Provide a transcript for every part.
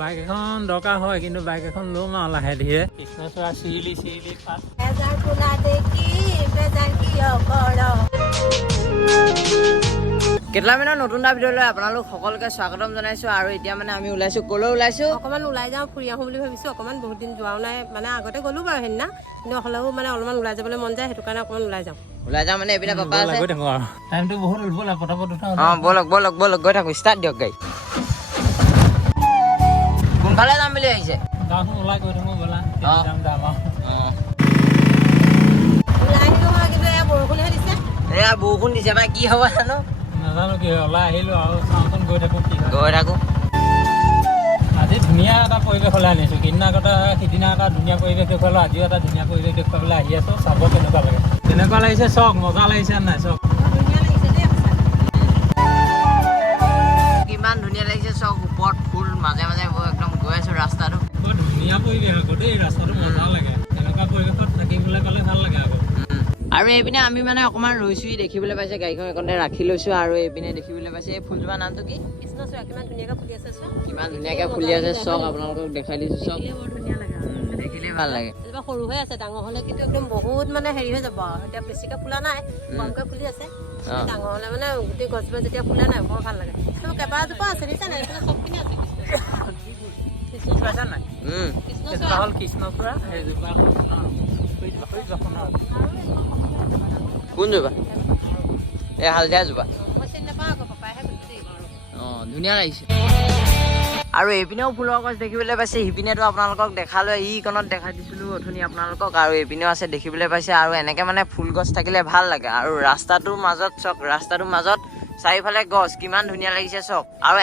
Bike এখন দৰকাৰ হয় কিন্তু বাইক এখন ল'ম আৰু লাহে ধীৰে কৃষ্ণচূড়া চিৰিলি চিৰিলি পাত কেইটামানৰ নতুন এটা ভিডিঅ'লৈ আপোনালোক সকলোকে স্বাগতম জনাইছোঁ আৰু এতিয়া মানে আমি ওলাইছোঁ ক'লৈ ওলাইছোঁ অকণমান ওলাই যাওঁ ফুৰি আহোঁ বুলি ভাবিছোঁ অকণমান বহুত দিন যোৱাও নাই মানে আগতে গ'লোঁ বাৰু সেইদিনা কিন্তু হ'লেও মানে অলপমান ওলাই যাবলৈ মন যায় সেইটো কাৰণে অকণমান ওলাই যাওঁ মানে এইপিনে পাপা আছে গৈ থাকোঁ আৰু টাইমটো বহুত হ'ল ব'লা পটাপট উঠাওঁ অঁ ব'লক গৈ থাকোঁ ষ্টাৰ্ট দিয়ক গাড়ী কোনফালে যাম বুলি আহিছে গাঁওখন ওলাই গৈ থাকোঁ ব'লা যাম আৰু ওলাই আহিলোঁ হয় কিন্তু এয়া বৰষুণহে দিছে এয়া বৰষুণ দিছে বা কি হ'ব জানো নাজানো কি ওলাই আহিলোঁ আৰু চাওঁচোন গৈ থাকোঁ কি হয় গৈ থাকোঁ আজি ধুনীয়া এটা পৰিৱেশ ওলাই আনিছোঁ সিদিনা এটা ধুনীয়া পৰিৱেশ দেখুৱালোঁ আজিও এটা ধুনীয়া পৰিৱেশ দেখুৱাবলৈ আহি আছোঁ চাব কেনেকুৱা লাগে কেনেকুৱা লাগিছে চক মজা লাগিছে নাই চক ধুনীয়া লাগিছে দেই কিমান ধুনীয়া লাগিছে চক ওপৰত ফুল মাজে মাজে একদম গৈ আছোঁ ৰাস্তাটো বৰ ধুনীয়া পৰিৱেশ আকৌ দেই ৰাস্তাটো মজা লাগে এনেকুৱা পৰিৱেশত থাকিবলৈ পালে ভাল লাগে আকৌ আৰু এইপিনে আমি মানে অকণমান ৰৈছোঁ দেখিবলৈ পাইছে গাড়ীখন এইকণতে ৰাখি লৈছোঁ আৰু এইপিনে দেখিবলৈ পাইছে এই ফুলজোপা নামটো কি কৃষ্ণচূড়া কিমান ধুনীয়াকৈ ফুলি আছে চোৱা কিমান ধুনীয়াকৈ ফুলি আছে চক আপোনালোকক দেখাই দিছোঁ চক বৰ ধুনীয়া লাগে দেখিলেই ভাল লাগে এজোপা সৰু হৈ আছে ডাঙৰ হ'লে কিন্তু একদম বহুত মানে হেৰি হৈ যাব আৰু এতিয়া বেছিকৈ ফুলা নাই কমকৈ ফুলি আছে ডাঙৰ হ'লে মানে গোটেই গছজোপা যেতিয়া ফুলা নাই বৰ ভাল লাগে আৰু কেইবাজোপা আছে দেখিছা নাই এইফালে চবখিনি আছে পাইছা নাই এজোপা হ'ল কৃষ্ণচূড়া সেইজোপা কোনজোপা এই হালধীয়া জোপা মই চিনি নাপাওঁ আকৌ পাপাইহে কৈছে অঁ ধুনীয়া লাগিছে আৰু এইপিনেও ফুলৰ গছ দেখিবলৈ পাইছে সিপিনেতো আপোনালোকক দেখালৈ ইকণত দেখাই দিছিলোঁ অথনি আপোনালোকক আৰু এইপিনেও আছে দেখিবলৈ পাইছে আৰু এনেকৈ মানে ফুল গছ থাকিলে ভাল লাগে আৰু ৰাস্তাটোৰ মাজত চক ৰাস্তাটোৰ মাজত চাৰিওফালে গছ কিমান ধুনীয়া লাগিছে চক আৰু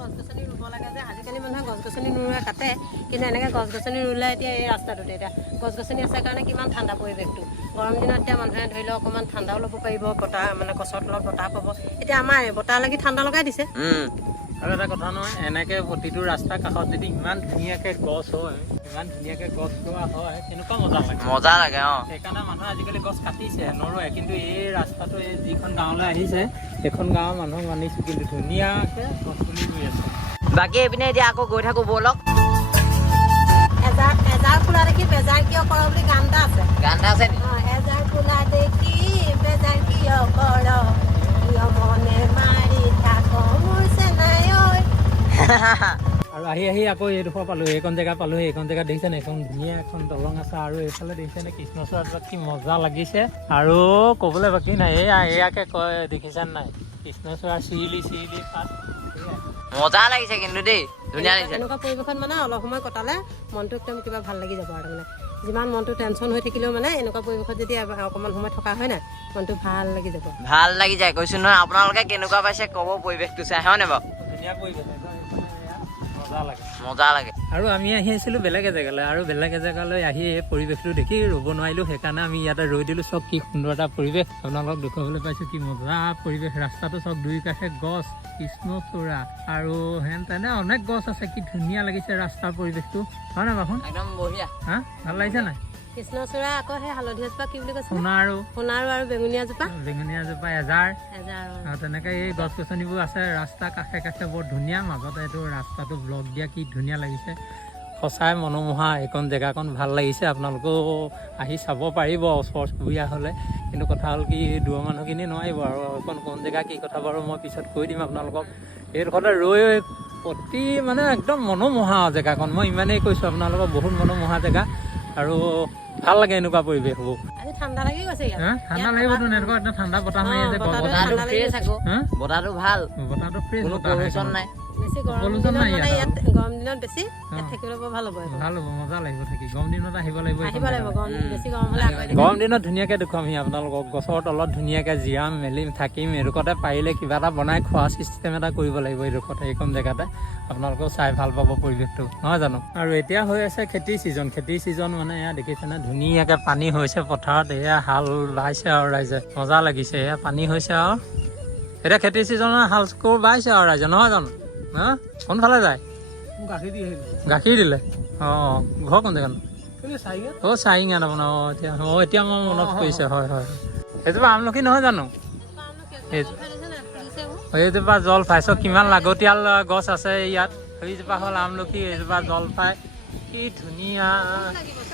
গছ-গছনি ৰুব লাগে যে আজিকালি মানুহে গছ-গছনি নোৰুৱে কাটে কিন্তু এনেকৈ গছ-গছনি ৰুলে এতিয়া এই ৰাস্তাটোতে এতিয়া গছ-গছনি আছে কাৰণে কিমান ঠাণ্ডা পৰিৱেশটো গৰম দিনত এতিয়া মানুহে ধৰি লওক অকণমান ঠাণ্ডাও ল'ব পাৰিব বতাহ মানে গছৰ তলত বতাহ পাব এতিয়া আমাৰ বতাহ লাগি ঠাণ্ডা লগাই দিছে আৰু এটা কথা নহয় এনেকৈ প্ৰতিটো ৰাস্তাৰ কাষত যদি ইমান ধুনীয়াকৈ গছ হয় ইমান ধুনীয়াকৈ গছ ৰোৱা হয় কেনেকুৱা মজা লাগে অঁ সেইকাৰণে মানুহে আজিকালি গছ কাটিছে নৰুৱে কিন্তু এই ৰাস্তাটো এই যিখন গাঁৱলৈ আহিছে সেইখন গাঁৱৰ মানুহক মানিছোঁ কিন্তু ধুনীয়াকৈ গছ পুলি ৰুই আছে বাকী এইপিনে এতিয়া আকৌ গৈ থাকোঁ ব'লক এজাৰ ফুলা দেখি বেজাৰ কিয় কৰ বুলি গান এটা আছে নি এজাৰ ফুলা দেখি বেজাৰ কিয় কৰ মনে মাৰি থাক মোৰ চেনাই ঐ আৰু আহি আকৌ এইডোখৰ পালোঁ এইখন জেগা পালোঁ এইখন জেগাত দেখিছেনে এইখন ধুনীয়া এখন দলং আছে আৰু এইফালে দেখিছেনে কৃষ্ণচূড়াত কি মজা লাগিছে আৰু ক'বলৈ বাকী নাই এয়াকে কয় দেখিছেনে নাই কৃষ্ণচূড়া চিৰিলি চিৰিলি পাত মজা লাগিছে কিন্তু দেই ধুনীয়া লাগিছে এনেকুৱা পৰিৱেশত মানে অলপ সময় কটালে মনটো একদম কিবা ভাল লাগি যাব আৰু মানে যিমান মনটো টেনশ্যন হৈ থাকিলেও মানে এনেকুৱা পৰিৱেশত যদি অকণমান সময় থকা হয় নাই মনটো ভাল লাগি যাব ভাল লাগি যায় কৈছোঁ নহয় আপোনালোকে কেনেকুৱা পাইছে ক'ব পৰিৱেশটো চাই হয়নে বাৰু ধুনীয়া পৰিৱেশ মজা লাগে আৰু আমি আহি আছিলোঁ বেলেগ এজেগালৈ আৰু বেলেগ এজেগালৈ আহি এই পৰিৱেশটো দেখি ৰ'ব নোৱাৰিলোঁ সেইকাৰণে আমি ইয়াতে ৰৈ দিলোঁ চব কি সুন্দৰ এটা পৰিৱেশ আপোনালোকক দেখুৱাবলৈ পাইছোঁ কি মজা পৰিৱেশ ৰাস্তাটো চব দুই কাষে গছ কৃষ্ণচূড়া আৰু হেন তেনে অনেক গছ আছে কি ধুনীয়া লাগিছে ৰাস্তাৰ পৰিৱেশটো হয় নাই বাচোন একদম বঢ়িয়া হা ভাল লাগিছে নাই কৃষ্ণচূড়া আকৌ সেই হালধীয়া জোপা কি বুলি কৈছে সোণাৰু আৰু বেঙুনীয়া জোপা এজাৰ আৰু তেনেকৈ এই গছ গছনিবোৰ আছে ৰাস্তা কাষে কাষে বৰ ধুনীয়া মাজতে এইটো ৰাস্তাটো ব্লক দিয়া কি ধুনীয়া লাগিছে সঁচাই মনোমোহা এইকণ জেগাকণ ভাল লাগিছে আপোনালোকেও আহি চাব পাৰিব ওচৰ চুবুৰীয়া হ'লে কিন্তু কথা হ'ল কি দূৰৰ মানুহখিনি নোৱাৰিব আৰু এইকণ কোন জেগা কি কথা বাৰু মই পিছত কৈ দিম আপোনালোকক এইডোখৰতে ৰৈ অতি মানে একদম মনোমোহা জেগাকণ মই ইমানেই কৈছোঁ আপোনালোকক বহুত মনোমোহা জেগা আৰু ভাল লাগে এনেকুৱা পৰিৱেশ হ'ব ঠাণ্ডা লাগি গৈছে ঠাণ্ডা লাগিবতো এনেকুৱা এটা ঠাণ্ডা বতাহ মাৰি আছে বতাহটো ভাল বতাহটো ফ্ৰেছ কোনো পলিউশ্যন নাই বেছি গৰম দিনত বেছি থাকিবলৈ বৰ ভাল হ'ব মজা লাগিব থাকি গৰম দিনত আহিব লাগিব বেছি গৰম হ'লে গৰম দিনত ধুনীয়াকৈ দেখুৱাম আপোনালোকক গছৰ তলত ধুনীয়াকৈ জিৰাম মেলিম থাকিম এডোখৰতে পাৰিলে কিবা এটা বনাই খোৱা চিষ্টেম এটা কৰিব লাগিব এইডোখৰতে এইখন জেগাতে আপোনালোকেও চাই ভাল পাব পৰিৱেশটো নহয় জানো আৰু এতিয়া হৈ আছে খেতিৰ ছিজন মানে এয়া দেখিছেনে ধুনীয়াকৈ পানী হৈছে পথাৰত এয়া হাল বাইছে আৰু ৰাইজে মজা লাগিছে এয়া পানী হৈছে আৰু এতিয়া খেতিৰ ছিজনত হাল কোৰ বাইছে আৰু ৰাইজে নহয় জানো হা কোনফালে যায় গাখীৰ দিলে অঁ ঘৰ কোন জেগাত চাৰিঙাত আপোনাৰ এতিয়া মোৰ মনত পৰিছে হয় সেইজোপা আমলখি নহয় জানো এইজোপা জলফাই কিমান লাগতিয়াল গছ আছে ইয়াত সেইজোপা হ'ল আমলখি, এইজোপা জলফাই। কি ধুনীয়া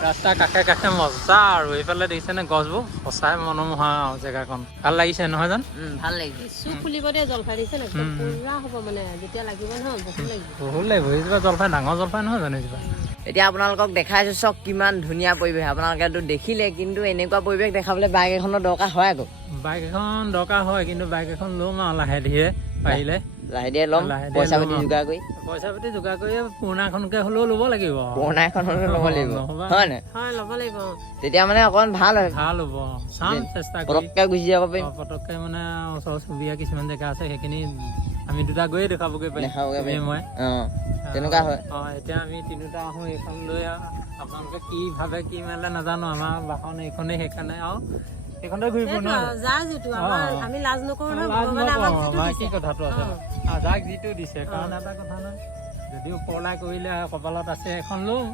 ৰাস্তা কাষে কাষে মজা। আৰু এইফালে দেখিছেনে গছবোৰ, সঁচাই মনোমোহা আৰু জেগাকণ ভাল লাগিছে নহয় জানো? ভাল লাগিছে। চুপ ফুলিব দেই জলফাই দিছে না, পুৰা হ'ব মানে যেতিয়া লাগিব নহয় বহুত লাগিব। বহুত লাগিব। এইজোপা জলফাই ডাঙৰ জলফাই নহয় জানো এইজোপা? এতিয়া আপোনালোকক দেখাইছো চক কিমান ধুনীয়া পৰিৱেশ। আপোনালোকেতো দেখিলে, কিন্তু এনেকুৱা পৰিৱেশ দেখাবলৈ বাইক এখনৰ দৰকাৰ হয় আকৌ। বাইক এখন দৰকাৰ হয়, কিন্তু বাইক এখন ল'ম আৰু লাহে ধীৰে পাৰিলে। লাহে ধীৰে ল'ম, পইচা পাতি যোগাৰ কৰি। পইচা পাতি যোগাৰ কৰি পুৰণাখনকে হ'লেও ল'ব লাগিব। পুৰণা এখন হ'লেও ল'ব লাগিব, হয় নাই? হয় ল'ব লাগিব। তেতিয়া মানে অকণমান ভাল হয়, ভাল হ'ব। চাম চেষ্টা কৰি পটককৈ গুচি যাব পাৰিম। পটককৈ মানে ওচৰ চুবুৰীয়া কিছুমান জেগা আছে, সেইখিনি আমি দুটা গৈয়ে দেখাবগৈ পাৰিম। মই তেনেকুৱা হয়। এতিয়া আমি তিনিওটা আহোঁ এইখন লৈ। আপোনালোকে কি ভাবে কি মেলে নাজানো, আমাৰ বাহন এইখনেই, সেইকাৰণে আৰু এইখনতে ঘূৰিব নহয়। যাৰ যিটো আমি লাজ নকৰো নহয়, ভগৱানে আমাক যিটো দিছে। কি কথাটো আছে, যাক যিটো দিছে। কাৰণ এটা কথা নহয়, যদি ওপৰলাই কৰিলে কপালত আছে এখন লওঁ।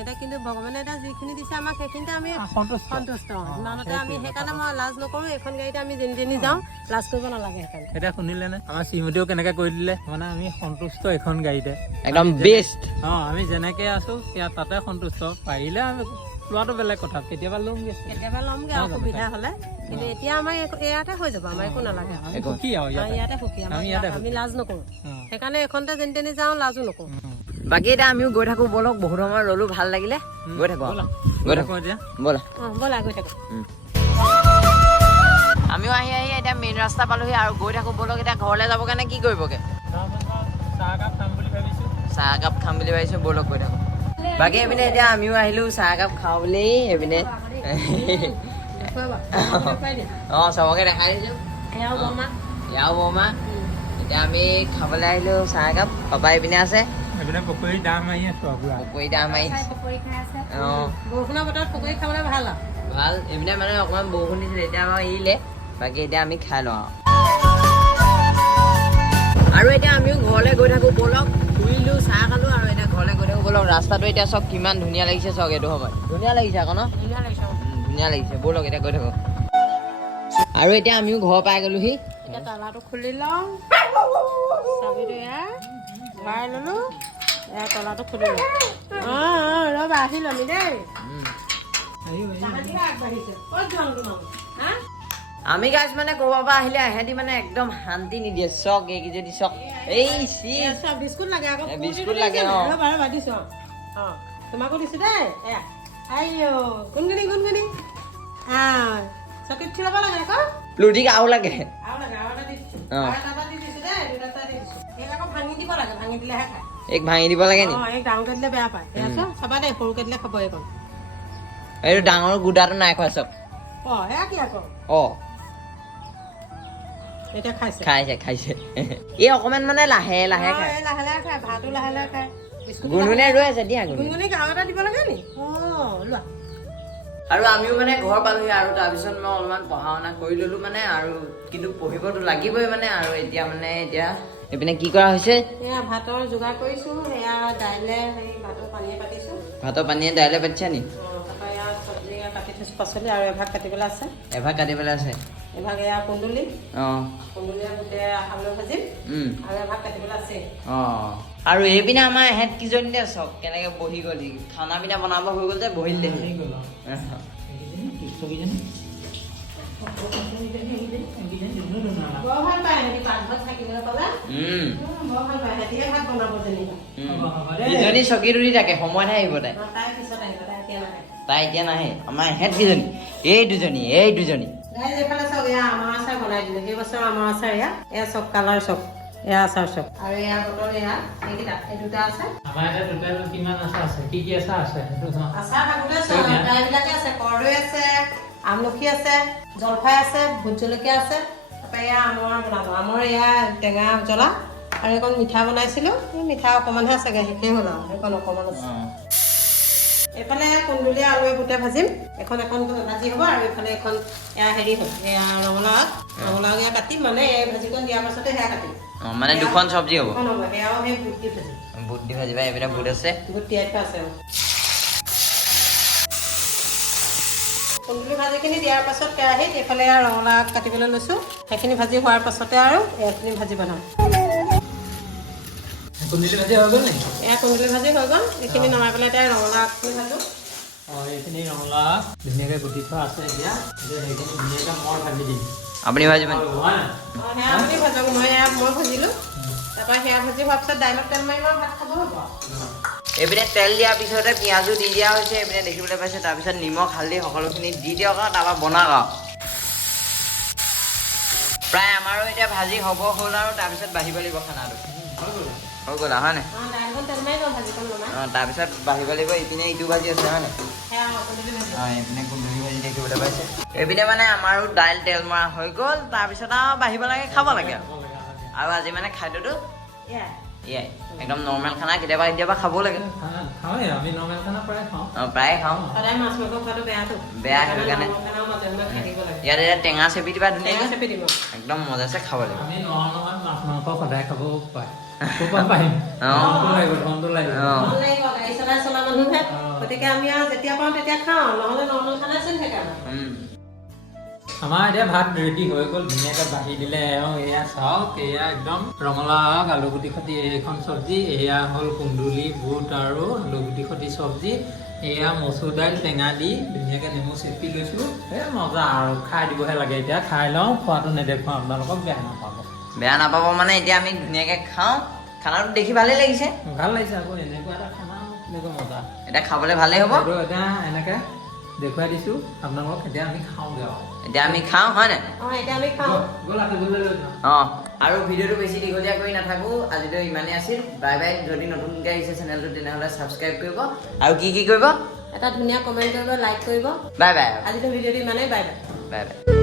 এতিয়া কিন্তু ভগৱানে এতিয়া যিখিনি দিছে আমাক সেইখিনিতে আমি সন্তুষ্ট। ইমানতে আমি সেইকাৰণে মই লাজ নকৰো। এইখন গাড়ীতে আমি যেনি তেনি যাওঁ, লাজ কৰিব নালাগে সেইকাৰণে। এতিয়া শুনিলে নে, আমাৰ শ্ৰীমতীও কেনেকে কৰি দিলে, মানে আমি সন্তুষ্ট এইখন গাড়ীতে, একদম বেষ্ট। আমি যেনেকে আছো ইয়াত তাতে সন্তুষ্ট। পাৰিলে আমি লোৱাটো বেলেগ কথা, কেতিয়াবা ল'মগে আৰু সুবিধা হলে। কিন্তু এতিয়া আমাৰ ইয়াতে হৈ যাব, আমাৰ একো নালাগে। সুখী আৰু ইয়াতে সুখী, আমি লাজ নকৰো। সেইকাৰণে এইখনতে যেনি তেনি যাওঁ, লাজো নকৰো। বাকী এতিয়া আমিও গৈ থাকো, ব'লক। বহুত সময় ৰলো, ভাল লাগিলে। গৈ থাকো এতিয়া ব'লা। ব'লা গৈ থাকো। আমিও আহি এতিয়া মেইন ৰাস্তা পালোহি আৰু গৈ থাকো, ব'লক। এতিয়া ঘৰলৈ যাব কাৰণে কি কৰিবগে? চাহ একাপ খাম বুলি ভাবিছো, ব'লক গৈ থাকো। বাকী এইপিনে এতিয়া আমিও আহিলো চাহ একাপ খাওঁ বুলি। এইপিনে চবকে দেখাই দিছো। এয়াও বৰমা। এতিয়া আমি খাবলৈ আহিলো চাহ একাপ। পাপা এইপিনে আছে, পকৰী দাম মাৰি আছো। পকৰী দাম মাৰি বৰষুণৰ বতৰত পকৰী খাবলৈ ভাল আৰু ভাল। এইপিনে মানে অকণমান বৰষুণ দিছিলে, এতিয়া আমাৰ এৰিলে। বাকী এতিয়া আমি খাই লওঁ আৰু এতিয়া আমিও ঘৰলৈ গৈ থাকো, ব'লক। ফুৰিলো, চাহ খালো আৰু এতিয়া ঘৰলৈ গৈ থাকো, ব'লক। ৰাস্তাটো এতিয়া চব কিমান ধুনীয়া লাগিছে চক। এইটো সময়ত ধুনীয়া লাগিছে আকৌ ন? ধুনীয়া লাগিছে, ব'লক এতিয়া গৈ থাকো। আৰু এতিয়া আমিও ঘৰ পাই গলোহি। এতিয়া তালাটো খুলি লওঁ, চাবিটো এয়া ভৰাই ললো, এয়া তলাটো খুলি লওঁ। ৰ'বা, আহি লমি দেই। আমি গাইছ মানে ক'ৰবাৰ পৰা আহিলে এহেঁতি মানে একদম শান্তি নিদিয়ে। চক এইকেইজনী চক। এই বিস্কুট লাগে আকৌ, বিস্কুট লাগে। ৰ'বা দিছো। তোমাকো দিছো দেই। এয়া গুণগুণি চকীত থৈ ল'ব লাগে আকৌ। লুধিক আৰু লাগে। ভাঙি দিব লাগে, ভাঙি দিলেহে খায়। এক ভাঙি দিব লাগে নি? ডাঙৰকে দিলে বেয়া পায়। চাবা দেই, সৰুকে দিলে খাব এইকণ। এইটো ডাঙৰ গুদাটো নাই খোৱা চব। সেয়া কি আকৌ? এতিয়া খাইছে। এই অকমান মানে লাহে লাহে খায়। লাহে লাহে খায়, ভাতো লাহে লাহে খায়। গুণগুণে ৰৈ আছে, দিয়া গুণগুণিক আৰু এটা দিব লাগে নি? লোৱা। আৰু আমিও মানে ঘৰ পালোহি আৰু তাৰপিছত মই অলপমান পঢ়া শুনা কৰি ললো মানে। আৰু কিন্তু পঢ়িবতো লাগিবই মানে। আৰু এতিয়া এইপিনে কি কৰা হৈছে? এয়া ভাতৰ যোগাৰ কৰিছো। এয়া দাইলে ভাতৰ পানীয়ে পাতিছো। ভাতৰ পানীয়ে দাইলে পাতিছা নি? তাৰপৰা এয়া চব্জি কাটি থৈছো, পাচলি আৰু এভাগ কাটিবলৈ আছে। এভাগ এয়া কুন্দুলি। কুন্দুলি গোটেই আলু ভাজিম আৰু এভাগ কাটিবলৈ আছে। আৰু এইপিনে আমাৰ এহেঁত কিজনী চব কেনেকে বহি গলি, খানা পিনা বনাব হৈ গ'ল যে বহিলে। ইজনী চকীত উঠি থাকে, সময়তহে আহিব তাই। তাই এতিয়া নাহে। আমাৰ এহেঁত কিজনী, এই দুজনী। এইফালে চব এয়া আমৰ আচাৰ বনাই দিলো। সেই বছৰ আমৰ আচাৰ এয়া চব কালাৰ চব এয়া আচাৰ চব। আৰু এয়া বটল এয়া এইকেইটা, এই দুটা আছে। আমাৰ এটা টোটেল কিমান আচাৰ আছে? কি আচাৰ আছে? আচাৰ থাকোতে প্ৰায়বিলাকে আছে। কৰ্দৈ আছে, আমলখি আছে, জলফাই আছে, ভোট জলকীয়া আছে। তাৰপৰা এয়া আমৰ বনালো। আমৰ এয়া টেঙা জ্বলা আৰু এইকণ মিঠা বনাইছিলো। এই মিঠা অকণমানহে আছেগে, শেষেই হ'ল আৰু সেইকণ অকণমান আছে। এইফালে কুন্দুলি আলুৱে বুটে ভাজিম। এখন ভাজি হ'ব আৰু এইফালে এখন এয়া হেৰি হ'ল, এয়া ৰঙালাও এয়া কাটিম। মানে এই ভাজিকণ দিয়াৰ পাছতে সেয়া কাটিম। মানে দুখন চব্জি হ'ব। সেয়াও সেই বুট দি ভাজিম। এইপিনে বুট আছে, বুট তিয়াই থোৱা আছে। কুন্দুলি ভাজিখিনি দিয়াৰ পাছত কেৰাহীত এইফালে ৰঙালাও কাটিবলৈ লৈছোঁ। সেইখিনি ভাজি হোৱাৰ পাছতে আৰু এইখিনি ভাজি বনাম। কুন্দুলি ভাজি হৈ গ'ল নি? এয়া কুন্দুলি ভাজি হৈ গ'ল। এইখিনি নমাই পেলাই এতিয়া ৰঙালাও আগখিনি ভাজোঁ। এইখিনি ৰঙালাও ধুনীয়াকৈ গুটি থোৱা আছে এতিয়া সেইখিনি ধুনীয়াকৈ মই ভাজি দিম। আপুনি ভাজিব হয় নাই? সেয়া আপুনি ভাজক, মই ভাজিলোঁ। তাৰপৰা সেয়া ভাজি হোৱাৰ পিছত দাইলত তেল মাৰি মই ভাত খাব হ'ব। এইপিনে তেল দিয়াৰ পিছতে পিঁয়াজো দি দিয়া হৈছে, এইপিনে দেখিবলৈ পাইছে। তাৰপিছত নিমখ হালধি সকলোখিনি দি দিয়ক আৰু তাৰপৰা বনাওক আৰু। প্ৰায় আমাৰো এতিয়া ভাজি হ'ব হ'ল আৰু তাৰপিছত বাঢ়িব লাগিব খানাটো। হৈ গ'ল হয় নাই? দাইলত তেল মাৰি মই ভাজিকণ নমাই। তাৰপিছত বাঢ়িব লাগিব। ইপিনে ইটো ভাজি আছে হয় নাই? সেয়া কুন্দুলি ভাজি। এইপিনে কুন্দুলি ভাজি দেখিবলৈ পাইছে। এইপিনে মানে আমাৰো দাইল তেল মৰা হৈ গ'ল। তাৰপিছত আৰু বাঢ়িব লাগে, খাব লাগে আৰু আজি মানে খাদ্যটো এয়াই একদম নৰ্মেল খানা। কেতিয়াবা কেতিয়াবা খাব লাগে। খাওঁৱে আমি নৰ্মেল খানা প্ৰায় খাওঁ। প্ৰায়ে খাওঁ। সদায় মাছ মাংস খোৱাটো বেয়াটো। বেয়া সেইটো কাৰণে খানাও মাজে মাজে খাই থাকিব লাগে। ইয়াত এতিয়া টেঙা চেপি দিবা টেঙা ধুনীয়াকৈ, চেপি দিব। একদম মজাছে খাব লাগিব। আমি নহয় মাছ মাংস সদায় খাব পায় পাৰিম। ধনটো লাগিব। ভাল লাগিব, গাড়ী চলাই চলা মানুহহে। গতিকে আমি আৰু যেতিয়া পাওঁ তেতিয়া খাওঁ, নহ'লে নৰ্মেল খানা চলি থাকে আমাৰ। আমাৰ এতিয়া ভাত ৰেডি হৈ গ'ল, ধুনীয়াকৈ বাঢ়ি দিলে। এয়া চাওক, এয়া একদম ৰঙালাও আলুগুটি সৈতে এইখন চব্জি। এয়া হ'ল কুন্দুলি বুট আৰু আলুগুটি সৈতে চব্জি। এয়া মচুৰ দাইল টেঙা দি ধুনীয়াকৈ নেমু চেপি লৈছোঁ। মজা আৰু খাই দিবহে লাগে। এতিয়া খাই লওঁ, খোৱাটো নেদেখুৱাওঁ আপোনালোকক, বেয়া নাপাব। বেয়া নাপাব মানে এতিয়া আমি ধুনীয়াকৈ খাওঁ। খানাটো দেখি ভালেই লাগিছে। ভাল লাগিছে আকৌ এনেকুৱা এটা খানা, এনেকুৱা মজা। এতিয়া খাবলৈ ভালেই হ'ব। এতিয়া এনেকৈ দেখুৱাই দিছোঁ আপোনালোকক। এতিয়া আমি খাওঁগৈ আৰু। এতিয়া আমি খাওঁ হয় নাই? এতিয়া আমি খাওঁ। আৰু ভিডিঅ'টো বেছি দীঘলীয়া কৰি নাথাকোঁ। আজিতো ইমানেই আছিল। Bye bye. যদি নতুনকৈ আহিছে চেনেলটো তেনেহ'লে ছাবস্ক্ৰাইব কৰিব আৰু কি কৰিব? এটা ধুনীয়া কমেণ্ট কৰিব, লাইক কৰিব। Bye bye. আজিতো ভিডিঅ'টো ইমানেই। Bye bye. Bye bye.